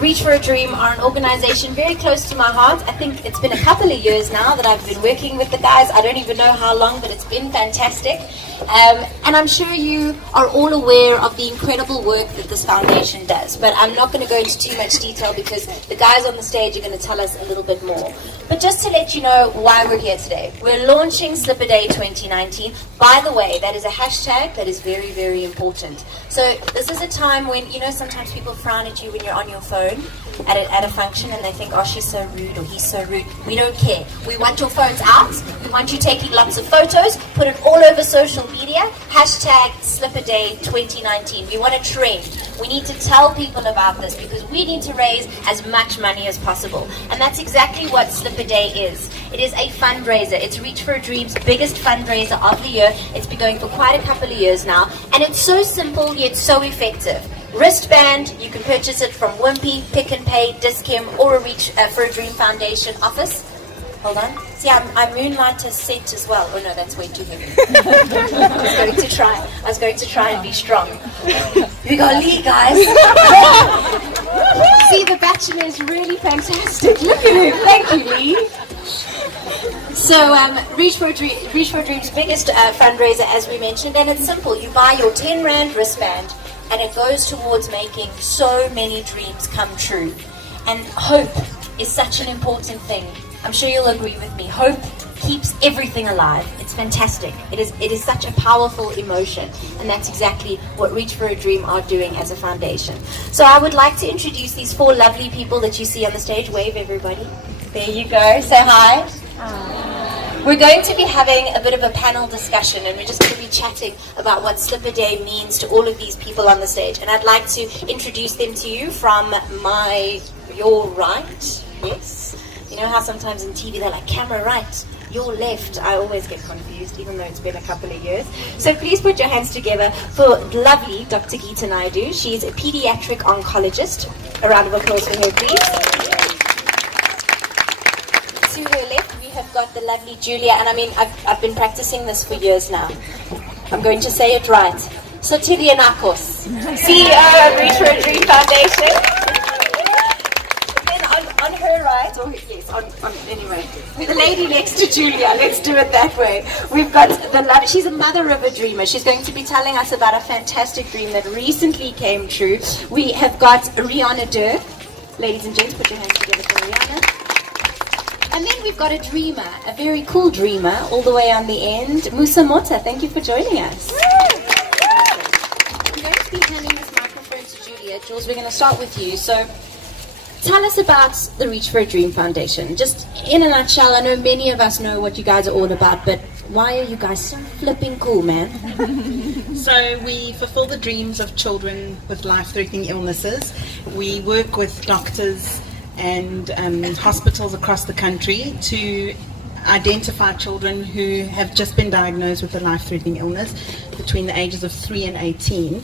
Reach for a Dream are an organization very close to my heart. I think it's been a couple of years now that I've been working with the guys. I don't even know how long, but it's been fantastic. And I'm sure you are all aware of the incredible work that this foundation does. But I'm not going to go into too much detail because the guys on the stage are going to tell us a little bit more. But just to let you know why we're here today. We're launching Slipper Day 2019. By the way, that is a hashtag that is very, very important. So this is a time when, you know, sometimes people frown at you when you're on your phone at a function and they think, oh, she's so rude or he's so rude. We don't care. We want your phones out. We want you taking lots of photos. Put it all over social media. Hashtag Slipper Day 2019. We want to trend. We need to tell people about this because we need to raise as much money as possible. And that's exactly what Slipper Day is. It is a fundraiser. It's Reach for a Dream's biggest fundraiser of the year. It's been going for quite a couple of years now. And it's so simple yet so effective. Wristband, you can purchase it from Wimpy, Pick n Pay, Dis-Chem, or a Reach for a Dream Foundation office. Hold on. See, I'm Moonlighter set as well. Oh no, that's way too heavy. I was going to try and be strong. We got Lee, guys. See, the bachelor is really fantastic. Look at him. Thank you, Lee. So, Reach for a Dream's biggest fundraiser, as we mentioned, and it's simple. You buy your 10 Rand wristband, and it goes towards making so many dreams come true. And hope is such an important thing. I'm sure you'll agree with me. Hope keeps everything alive. It's fantastic. It is such a powerful emotion, and that's exactly what Reach for a Dream are doing as a foundation. So I would like to introduce these 4 lovely people that you see on the stage. Wave, everybody. There you go. Say hi. We're going to be having a bit of a panel discussion, and we're just going to be chatting about what Slipper Day means to all of these people on the stage. And I'd like to introduce them to you from your right. Yes. You know how sometimes in TV they're like, camera right, your left. I always get confused, even though it's been a couple of years. So please put your hands together for lovely Dr. G Naidu. She's a pediatric oncologist. A round of applause for her, please. To her left, we have got the lovely Julia, and I mean, I've been practicing this for years now. I'm going to say it right. Sotilianakos, CEO of Reach for a Dream Foundation. On her right, or yes, anyway, the lady next to Julia, let's do it that way. We've got she's a mother of a dreamer. She's going to be telling us about a fantastic dream that recently came true. We have got Rihanna Durr. Ladies and gents, put your hands together for Rihanna. And then we've got a dreamer, a very cool dreamer, all the way on the end. Musa, thank you for joining us. I'm going to be handing this microphone to Julia. Jules, we're going to start with you. So, tell us about the Reach for a Dream Foundation. Just in a nutshell, I know many of us know what you guys are all about, but why are you guys so flipping cool, man? So we fulfill the dreams of children with life-threatening illnesses. We work with doctors and hospitals across the country to identify children who have just been diagnosed with a life-threatening illness between the ages of 3 and 18.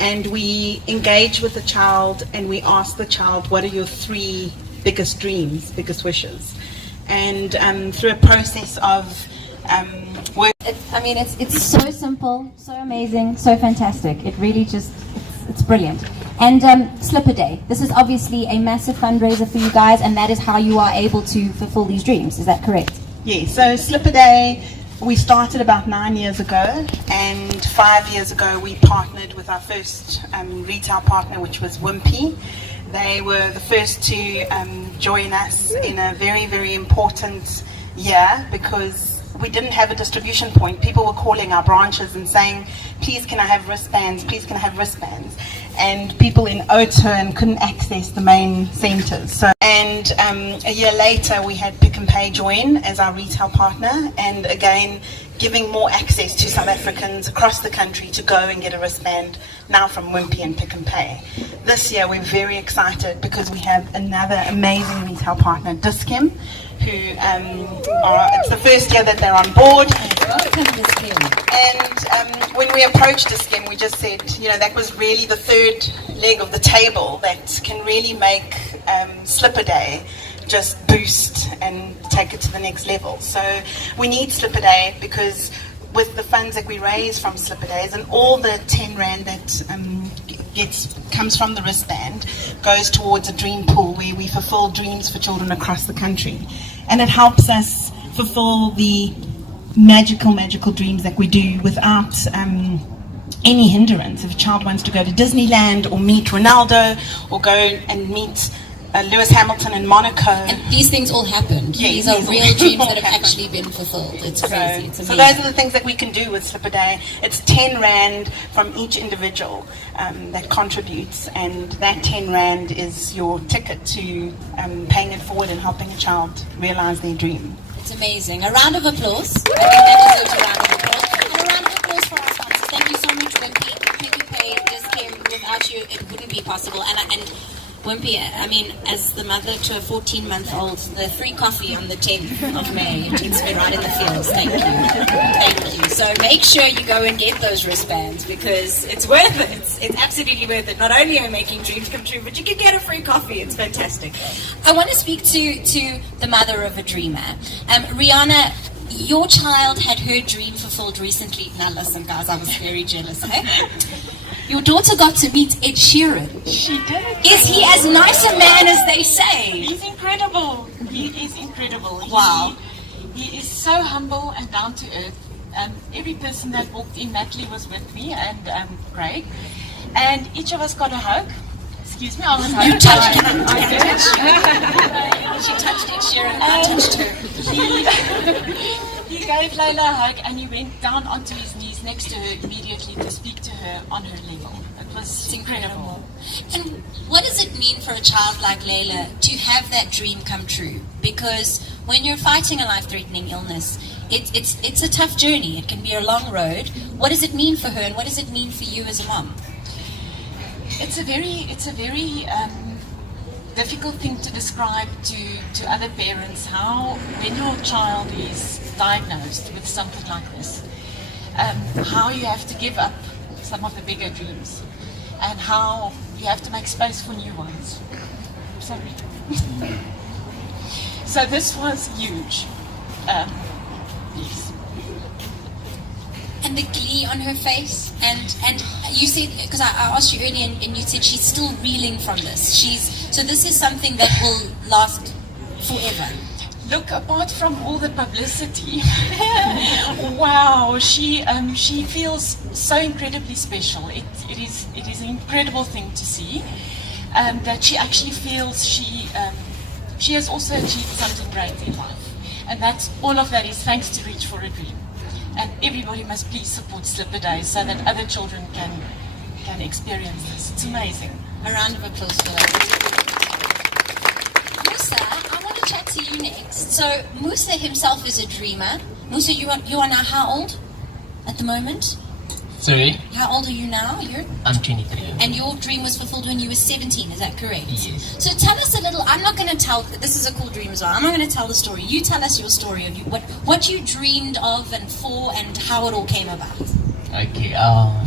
And we engage with the child and we ask the child, what are your 3 biggest dreams, biggest wishes? And through a process of work. It's so simple, so amazing, so fantastic. It really just, it's brilliant. And Slipper Day, this is obviously a massive fundraiser for you guys, and that is how you are able to fulfill these dreams. Is that correct? Yes, so Slipper Day, we started about 9 years ago, and 5 years ago we partnered with our first retail partner, which was Wimpy. They were the first to join us in a very, very important year because we didn't have a distribution point. People were calling our branches and saying, please can I have wristbands, please can I have wristbands? And people in Oudtshoorn couldn't access the main centres. So, and a year later we had Pick n Pay join as our retail partner, and again giving more access to South Africans across the country to go and get a wristband now from Wimpy and Pick n Pay. This year we're very excited because we have another amazing retail partner, Dis-Chem, who it's the first year that they're on board. And when we approached Dis-Chem, we just said, you know, that was really the third leg of the table that can really make Slipper Day just boost and take it to the next level. So we need Slipper Day because with the funds that we raise from Slipper Days and all the 10 Rand that comes from the wristband goes towards a dream pool where we fulfill dreams for children across the country. And it helps us fulfill the magical dreams that we do without any hindrance. If a child wants to go to Disneyland or meet Ronaldo or go and meet Lewis Hamilton in Monaco. And these things all happened. Yeah, these are real dreams that have actually been fulfilled. It's crazy. It's amazing. So those are the things that we can do with Slip a Day. It's 10 Rand from each individual that contributes, and that 10 Rand is your ticket to paying it forward and helping a child realize their dream. It's amazing. A round of applause. I think that deserves a round of applause. And a round of applause for our sponsors. Thank you so much, Wimpy. Dis-Chem, without you, it wouldn't be possible. And Wimpy, I mean, as the mother to a 14-month-old, the free coffee on the 10th of May, it takes me right in the feels. Thank you. Thank you. So make sure you go and get those wristbands, because it's worth it. It's absolutely worth it. Not only are you making dreams come true, but you can get a free coffee. It's fantastic. I want to speak to the mother of a dreamer. Rihanna, your child had her dream fulfilled recently. Now listen, guys, I was very jealous, hey? Your daughter got to meet Ed Sheeran. She did. Is he as nice a man as they say? He's incredible. He is incredible. Wow. He is so humble and down to earth. Every person that walked in, Natalie was with me, and Craig. And each of us got a hug. Excuse me, I was hugged. You touched her. I did. She touched Ed Sheeran. I touched her. He gave Layla a hug, and he went down onto his knees next to her immediately to speak to her on her level. It was incredible. And what does it mean for a child like Layla to have that dream come true? Because when you're fighting a life-threatening illness, it's a tough journey. It can be a long road. What does it mean for her, and what does it mean for you as a mom? It's a very difficult thing to describe to other parents, how when your child is diagnosed with something like this, how you have to give up some of the bigger dreams and how you have to make space for new ones. Sorry. So this was huge. Yes. And the glee on her face, and you said, because I asked you earlier, and you said she's still reeling from this. So this is something that will last forever. Look, apart from all the publicity, wow, she feels so incredibly special. It is an incredible thing to see that she actually feels she has also achieved something great in life, and all of that is thanks to Reach for a Dream. And everybody must please support Slip a Day so that other children can experience this. It's amazing. A round of applause for that. Musa, I want to chat to you next. So Musa himself is a dreamer. Musa, you are now how old at the moment? Sorry? How old are you now? I'm 23. And your dream was fulfilled when you were 17, is that correct? Yes. So tell us a little, I'm not going to tell, this is a cool dream as well, I'm not going to tell the story. You tell us your story of what you dreamed of and for and how it all came about. Okay,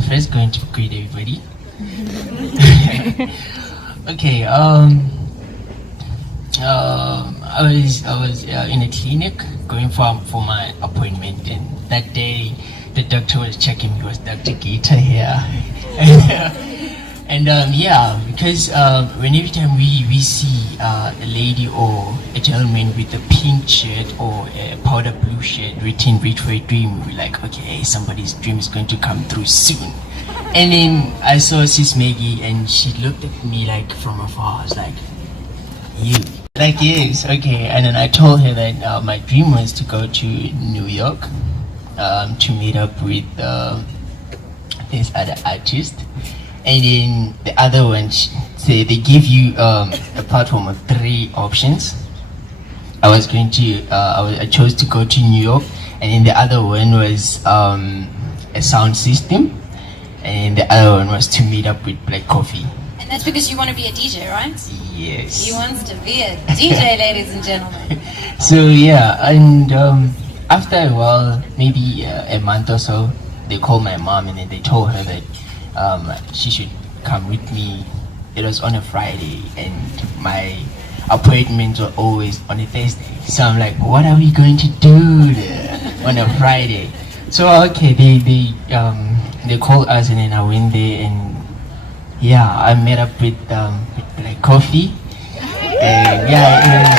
first going to greet everybody. Okay, I was in a clinic going for my appointment, and that day the doctor was checking me, was Dr. Gator here. And yeah, because every time we see a lady or a gentleman with a pink shirt or a powder blue shirt written Reach for a Dream, we're like, okay, somebody's dream is going to come through soon. And then I saw Sis Maggie, and she looked at me like from afar. I was like, you? Like, yes, okay. And then I told her that my dream was to go to New York to meet up with this other artist. And then the other one, say they give you a platform of 3 options. I chose to go to New York, and then the other one was a sound system, and the other one was to meet up with Black Coffee. And that's because you want to be a DJ, right? Yes. He wants to be a DJ, ladies and gentlemen. So yeah, and after a while, maybe a month or so, they called my mom, and then they told her that she should come with me. It was on a Friday, and my appointments were always on a Thursday. So I'm like, what are we going to do there on a Friday? So okay, they called us, and then I went there, and Yeah, I met up with like coffee, and yeah,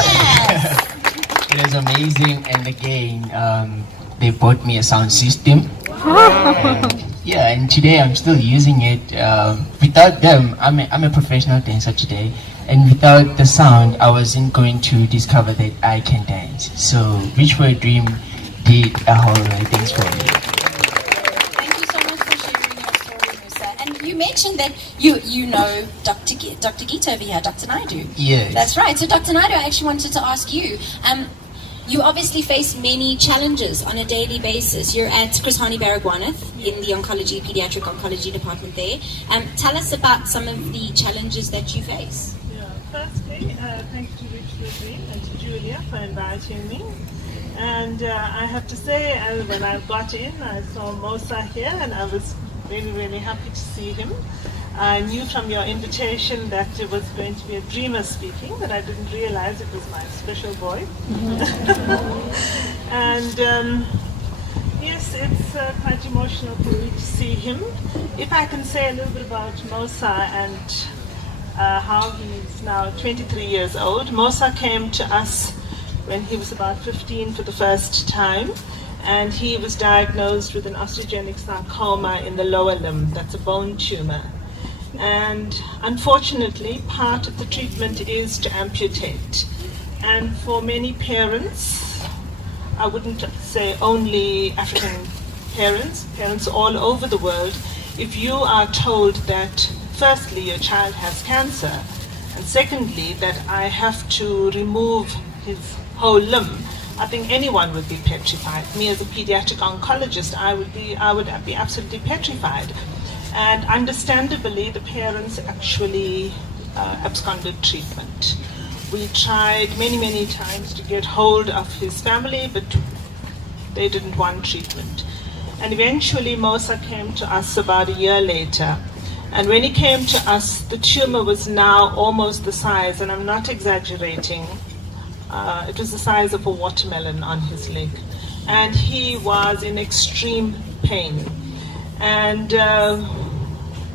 it was amazing. And again, they bought me a sound system. And, yeah, and today I'm still using it. Without them, I'm a professional dancer today, and without the sound, I wasn't going to discover that I can dance. So, Reach for a Dream did a whole lot of things for me. Thank you so much for sharing your story, Musa. And you mentioned that you know Dr. Gita over here, Dr. Naidu. Yes. That's right. So, Dr. Naidu, I actually wanted to ask you. You obviously face many challenges on a daily basis. You're at Chris Hani Baragwanath in the pediatric oncology department there. Tell us about some of the challenges that you face. Yeah, firstly, thank you to Reach for a Dream and to Julia for inviting me. And I have to say, when I got in, I saw Musa here and I was really, really happy to see him. I knew from your invitation that it was going to be a dreamer speaking, but I didn't realize it was my special boy. And yes, it's quite emotional for me to see him. If I can say a little bit about Musa and how he's now 23 years old. Musa came to us when he was about 15 for the first time, and he was diagnosed with an osteogenic sarcoma in the lower limb. That's a bone tumor. And unfortunately, part of the treatment is to amputate. And for many parents, I wouldn't say only African parents all over the world, if you are told that firstly your child has cancer, and secondly that I have to remove his whole limb, I think anyone would be petrified. Me as a pediatric oncologist, I would be absolutely petrified. And understandably, the parents actually absconded treatment. We tried many, many times to get hold of his family, but they didn't want treatment. And eventually, Musa came to us about a year later. And when he came to us, the tumor was now almost the size, and I'm not exaggerating, it was the size of a watermelon on his leg. And he was in extreme pain. And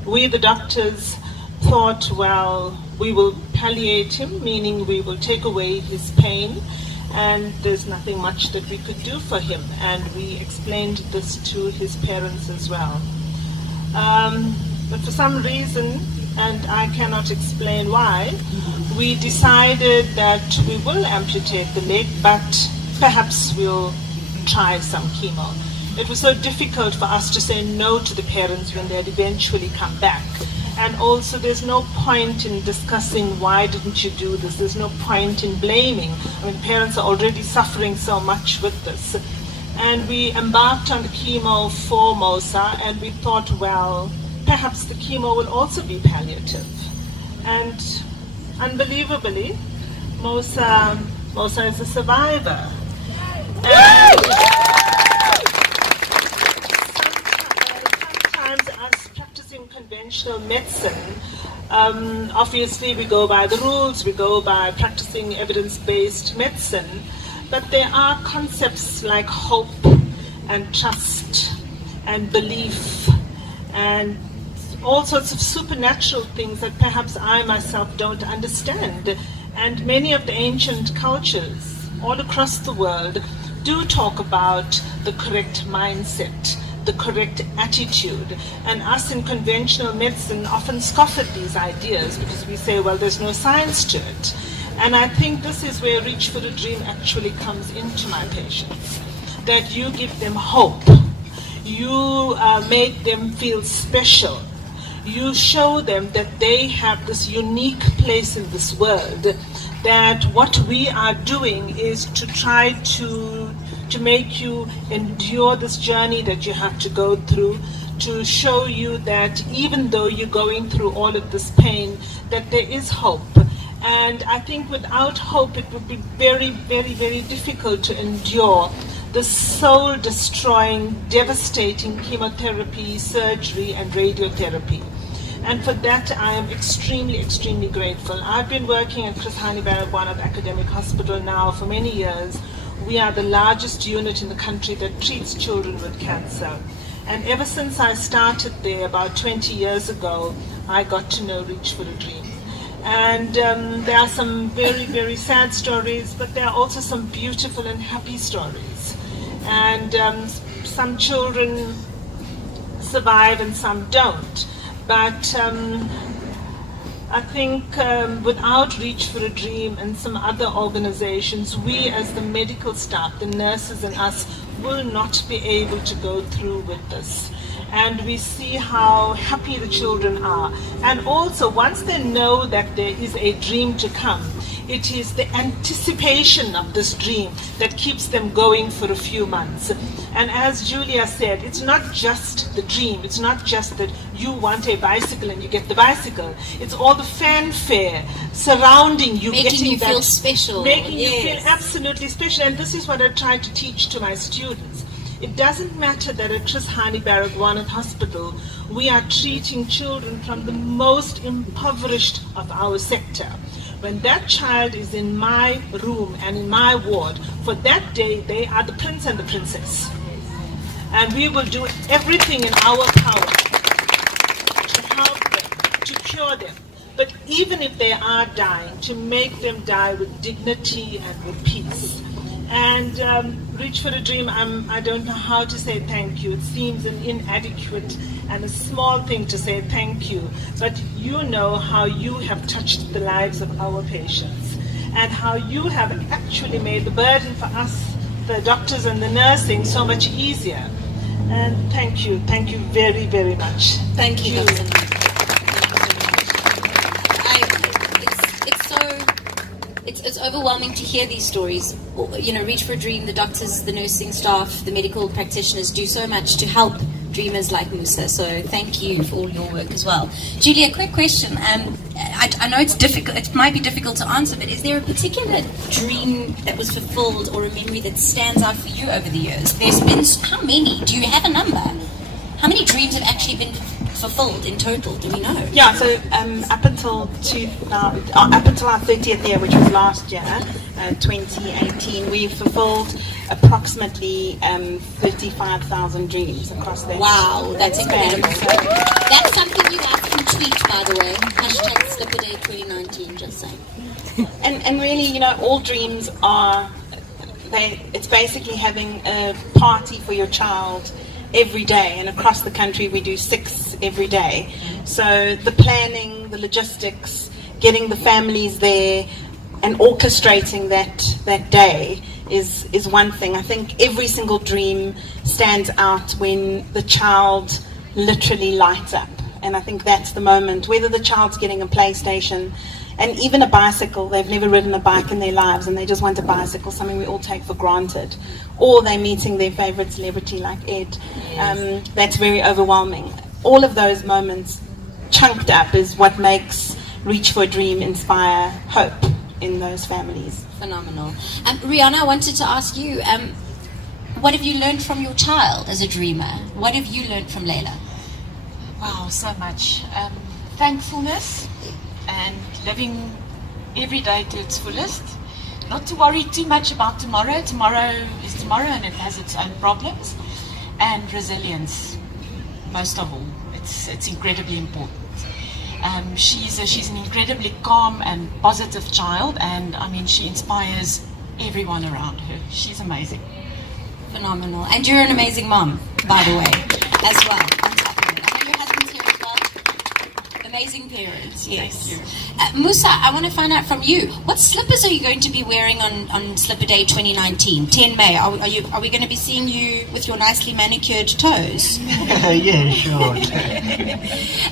we, the doctors, thought, well, we will palliate him, meaning we will take away his pain, and there's nothing much that we could do for him. And we explained this to his parents as well. But for some reason, and I cannot explain why, we decided that we will amputate the leg, but perhaps we'll try some chemo. It was so difficult for us to say no to the parents when they'd eventually come back. And also, there's no point in discussing why didn't you do this. There's no point in blaming. I mean, parents are already suffering so much with this. And we embarked on the chemo for Musa, and we thought, well, perhaps the chemo will also be palliative. And unbelievably, Musa is a survivor. And sometimes us practicing conventional medicine, obviously we go by the rules, we go by practicing evidence-based medicine, but there are concepts like hope and trust and belief and all sorts of supernatural things that perhaps I myself don't understand. And many of the ancient cultures all across the world do talk about the correct mindset, the correct attitude. And us in conventional medicine often scoff at these ideas because we say, well, there's no science to it. And I think this is where Reach for a Dream actually comes into my patients, that you give them hope. You make them feel special. You show them that they have this unique place in this world, that what we are doing is to try to make you endure this journey that you have to go through, to show you that even though you're going through all of this pain, that there is hope. And I think without hope, it would be very, very, very difficult to endure the soul-destroying, devastating chemotherapy, surgery, and radiotherapy. And for that, I am extremely, extremely grateful. I've been working at Chris Hani Baragwanath Academic Hospital now for many years. We are the largest unit in the country that treats children with cancer. And ever since I started there about 20 years ago, I got to know Reach for a Dream. And there are some very, very sad stories, but there are also some beautiful and happy stories. And some children survive and some don't. But I think without Reach for a Dream and some other organizations, we as the medical staff, the nurses and us, will not be able to go through with this. And we see how happy the children are. And also, once they know that there is a dream to come, it is the anticipation of this dream that keeps them going for a few months. And as Julia said, it's not just the dream. It's not just that you want a bicycle and you get the bicycle. It's all the fanfare surrounding you. Making you feel special. Making you feel absolutely special. And this is what I try to teach to my students. It doesn't matter that at Chris Hani Baragwanath Hospital, we are treating children from the most impoverished of our sector. When that child is in my room and in my ward, for that day, they are the prince and the princess. And we will do everything in our power to help them, to cure them. But even if they are dying, to make them die with dignity and with peace. And Reach for a Dream, I don't know how to say thank you. It seems an inadequate and a small thing to say thank you. But you know how you have touched the lives of our patients and how you have actually made the burden for us, the doctors and the nursing, so much easier. And thank you very, very much. Thank you, Dr. It's overwhelming to hear these stories. You know, Reach for a Dream, the doctors, the nursing staff, the medical practitioners do so much to help dreamers like Musa. So thank you for all your work as well. Julia, quick question. I know it's difficult. It might be difficult to answer, but is there a particular dream that was fulfilled or a memory that stands out for you over the years? There's been how many? Do you have a number? How many dreams have actually been fulfilled in total? Do we know? Yeah, so up until our 30th year, which was last year, 2018, we fulfilled approximately 35,000 dreams across that. Wow, that's incredible. That's something you guys can tweet, by the way. Hashtag Slipperday 2019, just saying. And really, you know, all dreams are, it's basically having a party for your child every day, and across the country we do 6 every day. So the planning, the logistics, getting the families there and orchestrating that day is one thing. I think every single dream stands out when the child literally lights up, and I think that's the moment, whether the child's getting a PlayStation and even a bicycle. They've never ridden a bike in their lives and they just want a bicycle, something we all take for granted, or they're meeting their favorite celebrity like Ed. That's very overwhelming. All of those moments chunked up is what makes Reach for a Dream inspire hope in those families. Phenomenal. Rihanna, I wanted to ask you, what have you learned from your child as a dreamer? What have you learned from Layla? Wow, so much. Thankfulness and living every day to its fullest. Not to worry too much about tomorrow. Tomorrow is tomorrow and it has its own problems. And resilience, most of all. It's incredibly important. She's an incredibly calm and positive child, and I mean, she inspires everyone around her. She's amazing. Phenomenal. And you're an amazing mom, by the way, as well. On top of it. I know your husband's here as well. Amazing parents, yes. Thank you. Musa, I want to find out from you, what slippers are you going to be wearing on Slipper Day 2019, 10 May? Are we going to be seeing you with your nicely manicured toes? Yeah, sure.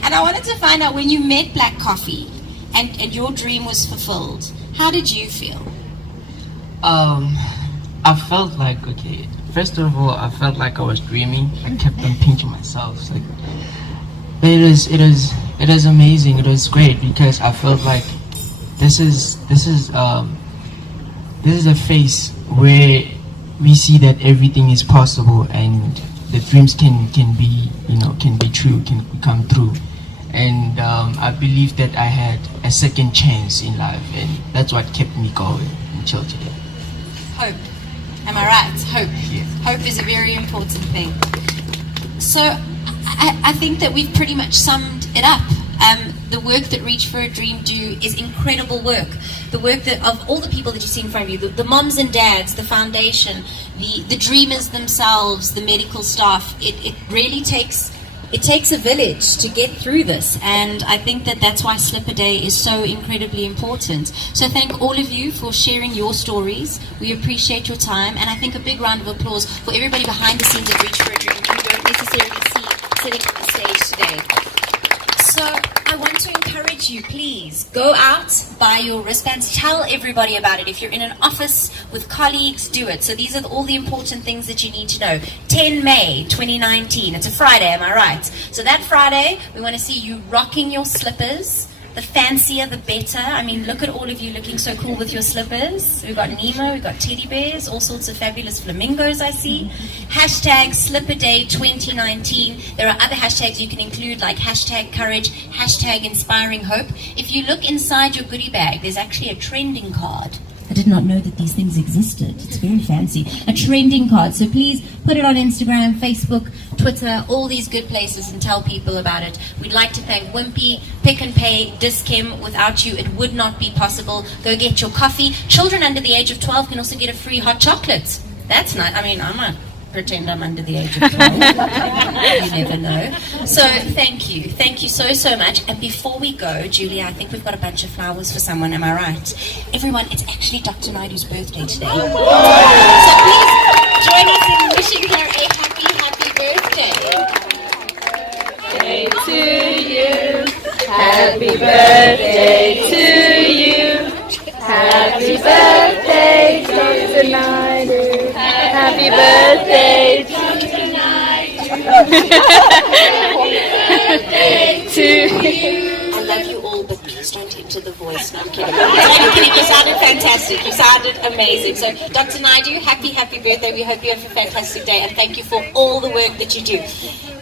And I wanted to find out, when you met Black Coffee and your dream was fulfilled, how did you feel? I felt like, okay, first of all, I felt like I was dreaming. I kept on pinching myself. It's like, it is amazing. It was great because I felt like this is a phase where we see that everything is possible and the dreams can be true, can come true. And I believe that I had a second chance in life, and that's what kept me going until today. Hope. Am I right? Hope. Yeah. Hope is a very important thing. So I think that we've pretty much summed it up. The work that Reach for a Dream do is incredible work. The work that of all the people that you see in front of you, the moms and dads, the foundation, the dreamers themselves, the medical staff, it really takes a village to get through this, and I think that that's why Slip a Day is so incredibly important. So thank all of you for sharing your stories. We appreciate your time, and I think a big round of applause for everybody behind the scenes at Reach for a Dream who you don't necessarily see sitting on the stage today. So I want to encourage you, please, go out, buy your wristbands, tell everybody about it. If you're in an office with colleagues, do it. So these are all the important things that you need to know. 10 May 2019, it's a Friday, am I right? So that Friday, we want to see you rocking your slippers. The fancier, the better. I mean, look at all of you looking so cool with your slippers. We've got Nemo, we've got teddy bears, all sorts of fabulous flamingos I see. Hashtag Slip-A-Day 2019. There are other hashtags you can include, like hashtag courage, hashtag inspiring hope. If you look inside your goodie bag, there's actually a trending card. I did not know that these things existed. It's very fancy. A trending card. So please put it on Instagram, Facebook, Twitter, all these good places, and tell people about it. We'd like to thank Wimpy, Pick and Pay, Dis-Chem. Without you, it would not be possible. Go get your coffee. Children under the age of 12 can also get a free hot chocolate. That's nice. I mean, I'm not pretend I'm under the age of 12. You never know. So thank you. Thank you so, so much. And before we go, Julia, I think we've got a bunch of flowers for someone. Am I right? Everyone, it's actually Dr. Naidu's birthday today. So please join us in wishing her a happy, happy birthday. Birthday to you. Happy birthday to you. Happy birthday, Dr. Naidu. Happy birthday, Dr. Naidu. To you. I love you all, but please don't enter the voice. No, I'm kidding. I'm kidding. You sounded fantastic. You sounded amazing. So, Dr. Naidu, happy, happy birthday. We hope you have a fantastic day, and thank you for all the work that you do.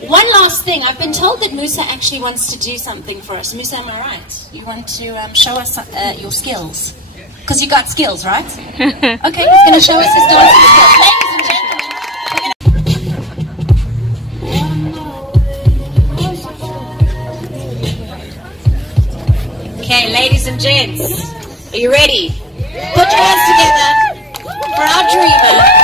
One last thing. I've been told that Musa actually wants to do something for us. Musa, am I right? You want to show us your skills? Because you got skills, right? Okay, he's going to show us his dancing skills. Ladies and gentlemen, okay, ladies and gents, are you ready? Put your hands together for our dreamer.